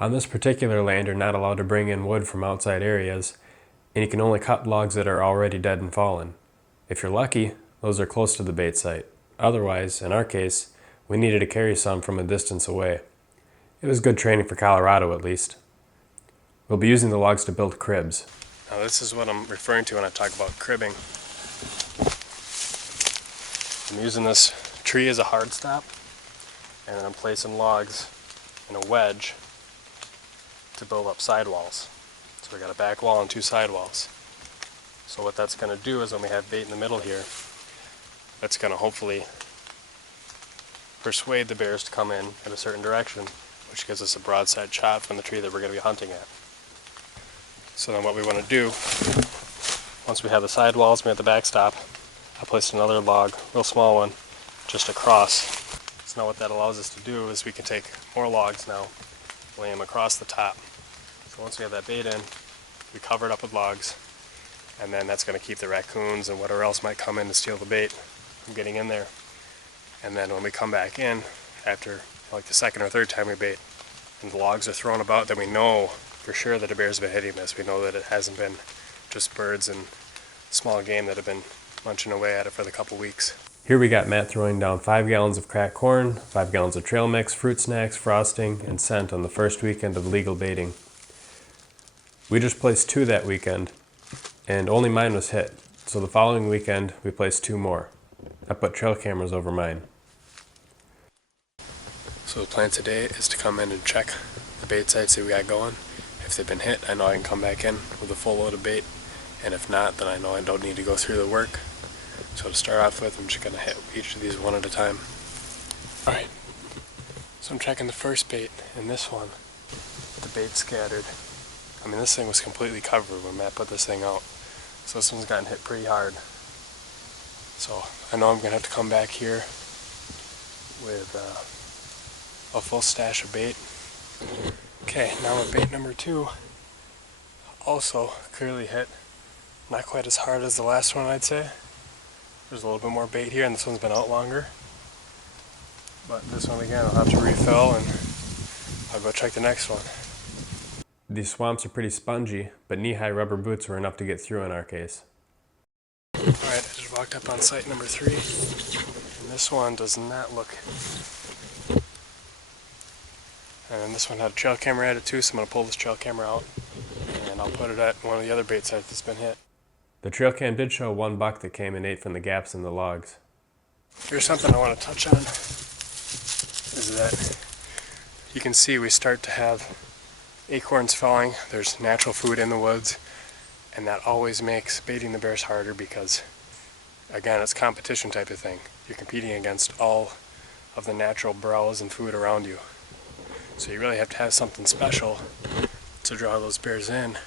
On this particular land, you're not allowed to bring in wood from outside areas, and you can only cut logs that are already dead and fallen. If you're lucky, those are close to the bait site. Otherwise, in our case, we needed to carry some from a distance away. It was good training for Colorado, at least. We'll be using the logs to build cribs. Now this is what I'm referring to when I talk about cribbing. I'm using this tree as a hard stop, and then I'm placing logs in a wedge to build up sidewalls. So we got a back wall and two sidewalls. So what that's going to do is when we have bait in the middle here, that's going to hopefully persuade the bears to come in a certain direction, which gives us a broadside shot from the tree that we're going to be hunting at. So then what we want to do, once we have the sidewalls, we have the backstop, I placed another log, real small one, just across. So now what that allows us to do is we can take more logs now, lay them across the top. So once we have that bait in, we cover it up with logs, and then that's going to keep the raccoons and whatever else might come in to steal the bait from getting in there. And then when we come back in, after like the second or third time we bait, and the logs are thrown about, then we know for sure that a bear's been hitting this. We know that it hasn't been just birds and small game that have been munching away at it for the couple weeks. Here we got Matt throwing down 5 gallons of cracked corn, 5 gallons of trail mix, fruit snacks, frosting, and scent on the first weekend of legal baiting. We just placed 2 that weekend, and only mine was hit. So the following weekend, we placed 2 more. I put trail cameras over mine. So the plan today is to come in and check the bait sites that we got going. If they've been hit, I know I can come back in with a full load of bait. And if not, then I know I don't need to go through the work. So to start off with, I'm just going to hit each of these one at a time. Alright, so I'm checking the first bait, and this one, the bait scattered. I mean, this thing was completely covered when Matt put this thing out. So this one's gotten hit pretty hard. So I know I'm going to have to come back here with a full stash of bait. Okay, now with bait number 2, also clearly hit. Not quite as hard as the last one, I'd say. There's a little bit more bait here, and this one's been out longer. But this one again, I'll have to refill, and I'll go check the next one. These swamps are pretty spongy, but knee-high rubber boots were enough to get through in our case. Alright, I just walked up on site number 3, and this one does not look... And this one had a trail camera added too, so I'm going to pull this trail camera out, and I'll put it at one of the other bait sites that's been hit. The trail cam did show 1 buck that came and ate from the gaps in the logs. Here's something I want to touch on, is that you can see we start to have acorns falling. There's natural food in the woods, and that always makes baiting the bears harder because, again, it's competition type of thing. You're competing against all of the natural browse and food around you. So you really have to have something special to draw those bears in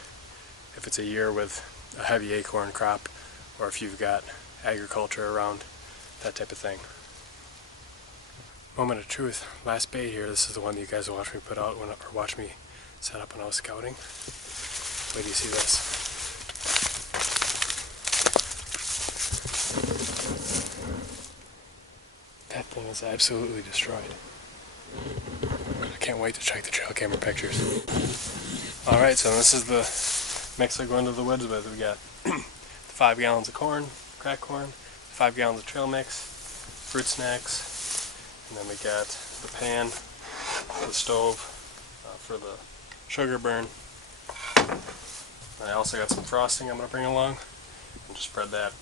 if it's a year with a heavy acorn crop, or if you've got agriculture around, that type of thing. Moment of truth, last bait here, this is the one that you guys watched me put out, or watched me set up when I was scouting. Wait till you see this. That thing is absolutely destroyed. I can't wait to check the trail camera pictures. Alright, so this is the mix I go into the woods with. We got 5 gallons of corn, cracked corn, 5 gallons of trail mix, fruit snacks, and then we got the pan, the stove for the sugar burn. And I also got some frosting I'm going to bring along and just spread that.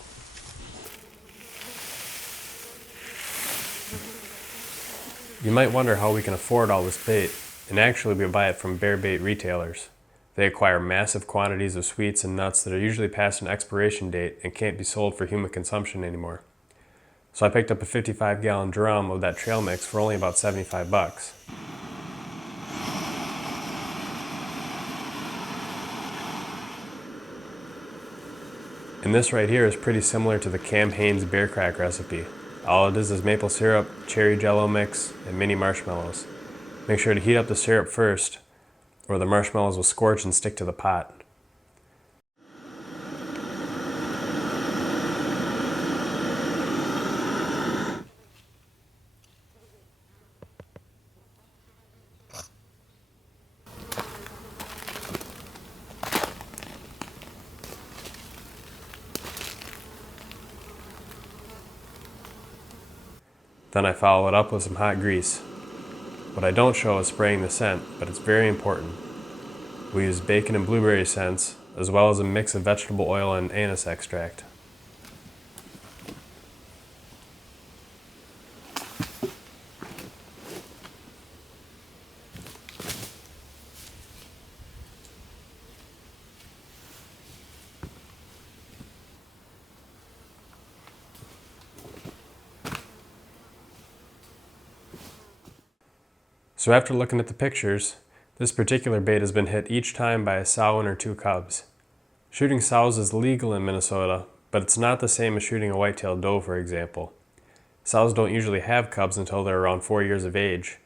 You might wonder how we can afford all this bait, and actually we buy it from bear bait retailers. They acquire massive quantities of sweets and nuts that are usually past an expiration date and can't be sold for human consumption anymore. So I picked up a 55-gallon drum of that trail mix for only about 75 bucks. And this right here is pretty similar to the Cam Hanes bear crack recipe. All it is maple syrup, cherry jello mix, and mini marshmallows. Make sure to heat up the syrup first, or the marshmallows will scorch and stick to the pot. Then I follow it up with some hot grease. What I don't show is spraying the scent, but it's very important. We use bacon and blueberry scents, as well as a mix of vegetable oil and anise extract. So after looking at the pictures, this particular bait has been hit each time by a sow and her 2 cubs. Shooting sows is legal in Minnesota, but it's not the same as shooting a white-tailed doe, for example. Sows don't usually have cubs until they're around 4 years of age,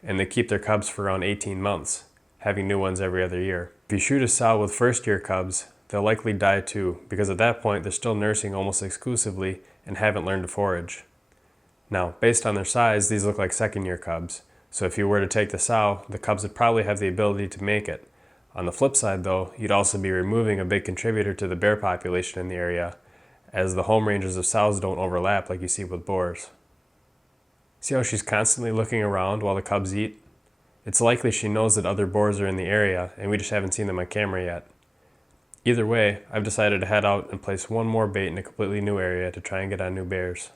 and they keep their cubs for around 18 months, having new ones every other year. If you shoot a sow with first-year cubs, they'll likely die too, because at that point they're still nursing almost exclusively and haven't learned to forage. Now, based on their size, these look like second-year cubs. So if you were to take the sow, the cubs would probably have the ability to make it. On the flip side though, you'd also be removing a big contributor to the bear population in the area, as the home ranges of sows don't overlap like you see with boars. See how she's constantly looking around while the cubs eat? It's likely she knows that other boars are in the area, and we just haven't seen them on camera yet. Either way, I've decided to head out and place one more bait in a completely new area to try and get on new bears.